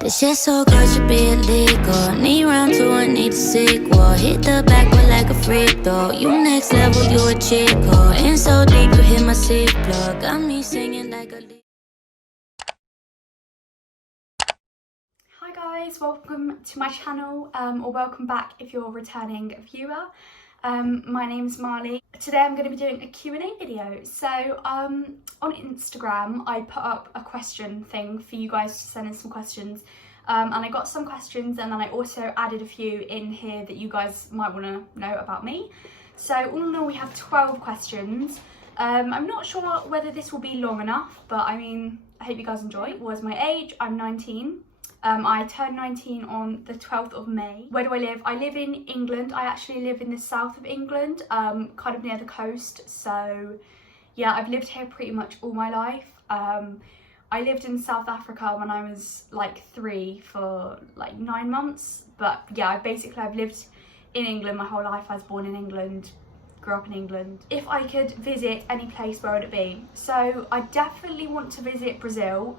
This shit so good should be illegal. Need round two, I need a sequel. Hit the backwood like a freak though. You next level, you a chico. In so deep, you hit my C plug. Got me singing like a... Hi guys, welcome to my channel, or welcome back if you're a returning viewer. My name's Marley. Today I'm going to be doing a Q&A video. So on Instagram I put up a question thing for you guys to send in some questions, and I got some questions, and then I also added a few in here that you guys might want to know about me. So all in all we have 12 questions. I'm not sure whether this will be long enough, but I mean, I hope you guys enjoy. What was my age? I'm 19. I turned 19 on the 12th of May. Where do I live? I live in England. I actually live in the south of England, kind of near the coast. So yeah, I've lived here pretty much all my life. I lived in South Africa when I was like 3 for like 9 months. But yeah, I've lived in England my whole life. I was born in England, grew up in England. If I could visit any place, where would it be? So I definitely want to visit Brazil.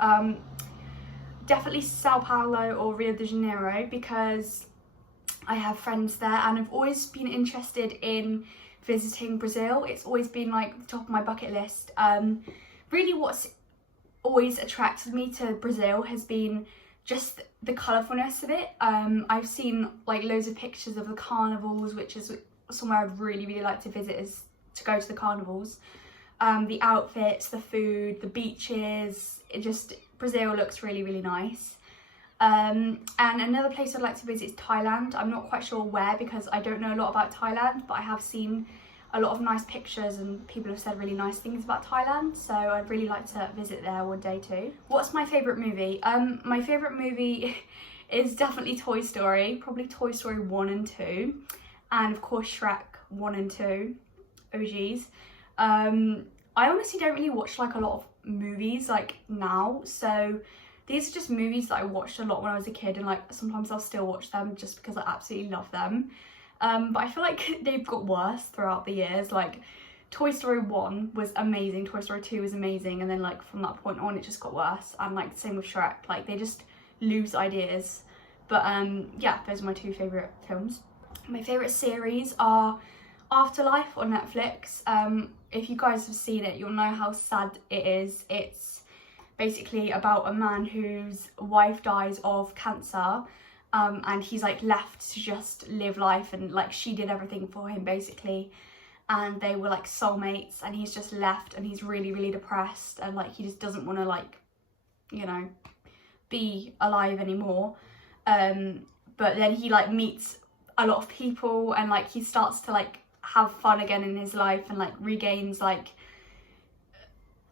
Definitely Sao Paulo or Rio de Janeiro, because I have friends there and I've always been interested in visiting Brazil. It's always been like the top of my bucket list. Really what's always attracted me to Brazil has been just the colourfulness of it. I've seen like loads of pictures of the carnivals, which is somewhere I'd really like to visit, is to go to the carnivals. The outfits, the food, the beaches, Brazil looks really nice. And another place I'd like to visit is Thailand. I'm not quite sure where because I don't know a lot about Thailand, but I have seen a lot of nice pictures and people have said really nice things about Thailand, so I'd really like to visit there one day too. What's my favourite movie? My favourite movie is definitely Toy Story, probably Toy Story 1 and 2, and of course Shrek 1 and 2, OGs. I honestly don't really watch like a lot of movies like now, so these are just movies that I watched a lot when I was a kid, and like sometimes I'll still watch them just because I absolutely love them. But I feel like they've got worse throughout the years. Like Toy Story 1 was amazing, Toy Story 2 was amazing, and then like from that point on it just got worse, and like same with Shrek, like they just lose ideas. But yeah, those are my 2 favourite films. My favourite series are Afterlife on Netflix. If you guys have seen it, you'll know how sad it is. It's basically about a man whose wife dies of cancer, and he's like left to just live life, and like she did everything for him basically, and they were like soulmates, and he's just left and he's really depressed, and like he just doesn't want to like, you know, be alive anymore. But then he like meets a lot of people, and like he starts to like have fun again in his life, and like regains like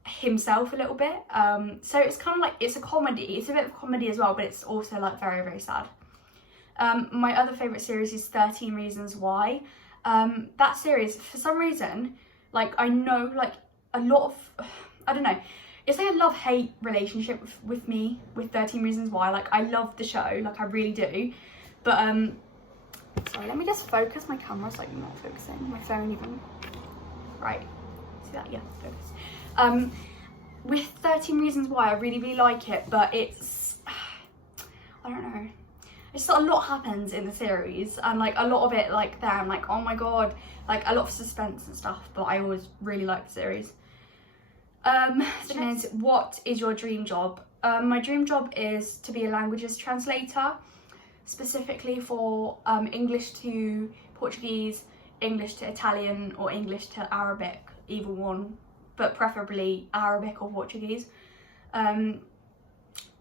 himself a little bit. So it's kind of like, it's a comedy, it's a bit of comedy as well, but it's also like very sad. My other favourite series is 13 Reasons Why. That series, for some reason, like I know like a lot of, I don't know, it's like a love-hate relationship with me with 13 Reasons Why. Like I love the show, like I really do, but sorry, let me just focus. My camera's like not focusing, my phone even. Right, see that? Yeah, focus. With 13 Reasons Why, I really like it, but it's, I don't know, it's a lot happens in the series, and like a lot of it like there I'm like, oh my god, like a lot of suspense and stuff, but I always really like the series. What is your dream job? My dream job is to be a languages translator, specifically for English to Portuguese, English to Italian, or English to Arabic, either one, but preferably Arabic or Portuguese.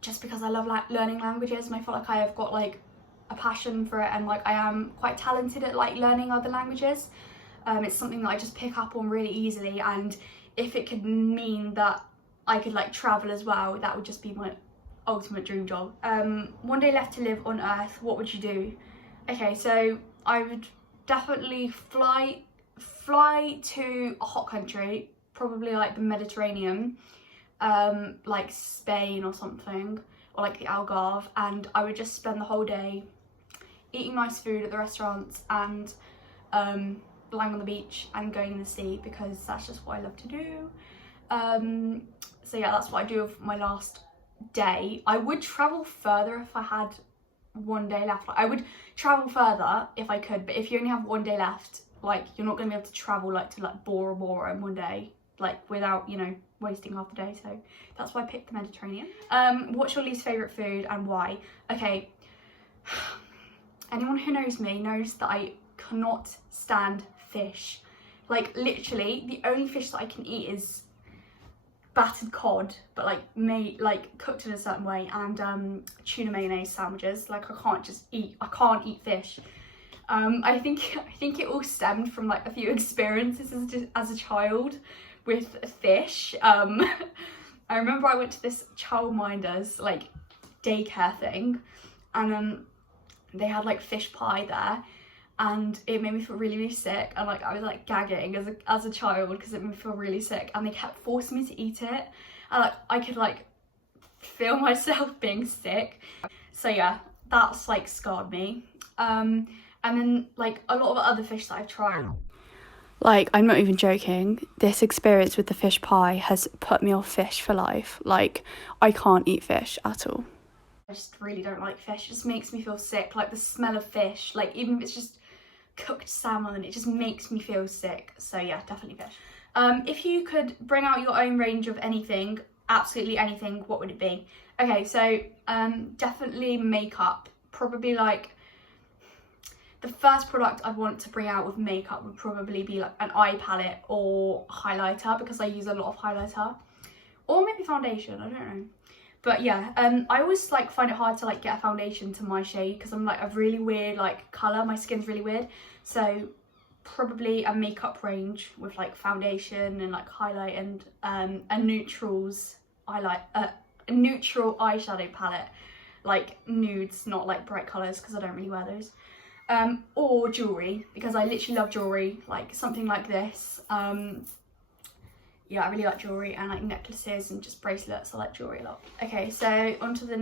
Just because I love learning languages, and I feel like I have got like a passion for it, and like I am quite talented at like learning other languages. It's something that I just pick up on really easily, and if it could mean that I could like travel as well, that would just be my ultimate dream job. One day left to live on Earth, what would you do? Okay, so I would definitely fly to a hot country, probably like the Mediterranean, like Spain or something, or like the Algarve, and I would just spend the whole day eating nice food at the restaurants and lying on the beach and going in the sea, because that's just what I love to do. So yeah, that's what I do with my last day. I would travel further if I had one day left. Like, I would travel further if I could, but if you only have one day left, like, you're not going to be able to travel like to like Bora Bora in one day, like without, you know, wasting half the day. So that's why I picked the Mediterranean. What's your least favourite food and why? Okay, anyone who knows me knows that I cannot stand fish. Like, literally the only fish that I can eat is battered cod, but like made, like cooked in a certain way, and tuna mayonnaise sandwiches. Like, I can't eat fish. I think it all stemmed from like a few experiences as a child with fish. I remember I went to this childminders like daycare thing, and they had like fish pie there, and it made me feel really, really sick, and like I was like gagging as a child because it made me feel really sick, and they kept forcing me to eat it, and like I could like feel myself being sick. So yeah, that's like scarred me. And then like a lot of other fish that I've tried, like, I'm not even joking, this experience with the fish pie has put me off fish for life. Like, I can't eat fish at all. I just really don't like fish. It just makes me feel sick. Like, the smell of fish, like even if it's just cooked salmon, it just makes me feel sick. So yeah, definitely fish. If you could bring out your own range of anything, absolutely anything, what would it be? Okay, so definitely makeup. Probably like the first product I'd want to bring out with makeup would probably be like an eye palette or highlighter, because I use a lot of highlighter, or maybe foundation, I don't know. But yeah, I always like find it hard to like get a foundation to my shade because I'm like a really weird like colour, my skin's really weird. So probably a makeup range with like foundation and like highlight and a neutrals a neutral eyeshadow palette, like nudes, not like bright colours because I don't really wear those. Or jewellery, because I literally love jewellery, like something like this. Yeah, I really like jewellery, and like necklaces and just bracelets. I like jewellery a lot. Okay, so on to the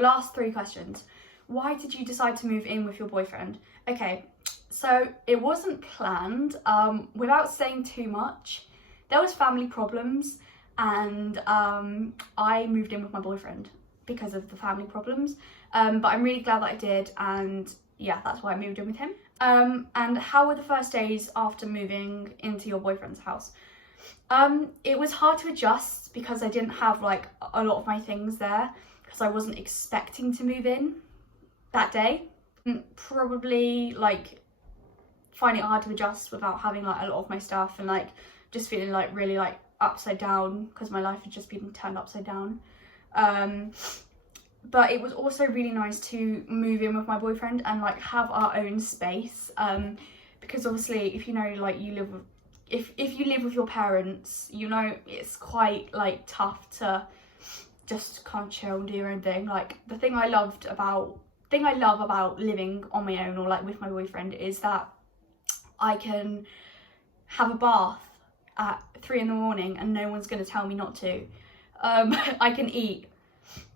last 3 questions. Why did you decide to move in with your boyfriend? Okay, so it wasn't planned. Without saying too much, there was family problems, and I moved in with my boyfriend because of the family problems. But I'm really glad that I did, and yeah, that's why I moved in with him. And how were the first days after moving into your boyfriend's house? It was hard to adjust because I didn't have like a lot of my things there, because I wasn't expecting to move in that day. Probably like finding it hard to adjust without having like a lot of my stuff, and like just feeling like really like upside down because my life had just been turned upside down. But it was also really nice to move in with my boyfriend and like have our own space, because obviously if you know, like if you live with your parents, you know, it's quite like tough to just kind of chill and do your own thing. Like, the thing I love about living on my own or like with my boyfriend is that I can have a bath at 3 in the morning and no one's going to tell me not to. I can eat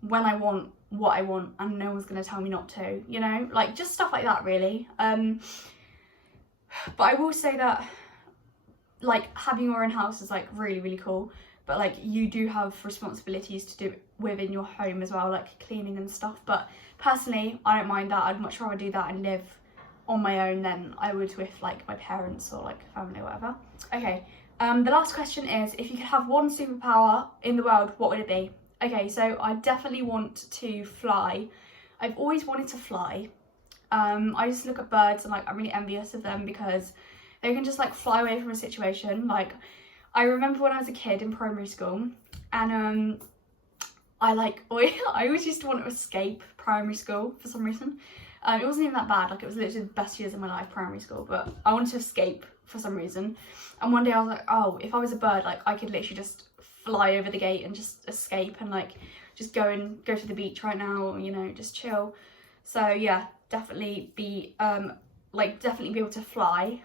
when I want, what I want, and no one's going to tell me not to, you know, like just stuff like that really. But I will say that like having your own house is like really, really cool, but like you do have responsibilities to do within your home as well, like cleaning and stuff. But personally, I don't mind that. I'd much rather do that and live on my own than I would with like my parents or like family or whatever. Okay, the last question is, if you could have one superpower in the world, what would it be? Okay, so I definitely want to fly. I've always wanted to fly. I just look at birds and like I'm really envious of them because they can just like fly away from a situation. Like, I remember when I was a kid in primary school, and I always used to want to escape primary school for some reason. It wasn't even that bad, like it was literally the best years of my life, primary school, but I wanted to escape for some reason. And one day I was like, oh, if I was a bird, like I could literally just fly over the gate and just escape and like just go to the beach right now, or, you know, just chill. So yeah, definitely be able to fly,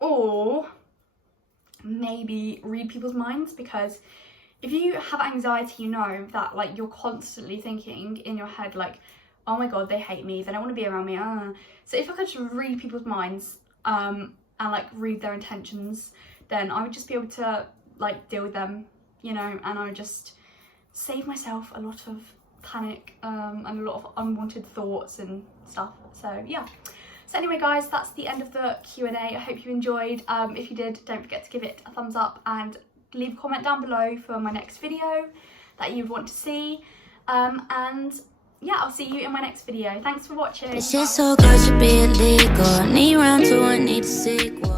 or maybe read people's minds, because if you have anxiety, you know that like you're constantly thinking in your head like, oh my god, they hate me, they don't want to be around me. So if I could just read people's minds and like read their intentions, then I would just be able to like deal with them, you know, and I would just save myself a lot of panic and a lot of unwanted thoughts and stuff. So yeah. So anyway guys, that's the end of the Q&A. I hope you enjoyed. If you did, don't forget to give it a thumbs up and leave a comment down below for my next video that you want to see. And yeah, I'll see you in my next video. Thanks for watching. It's just so good to be illegal. Need round two, I need a sequel.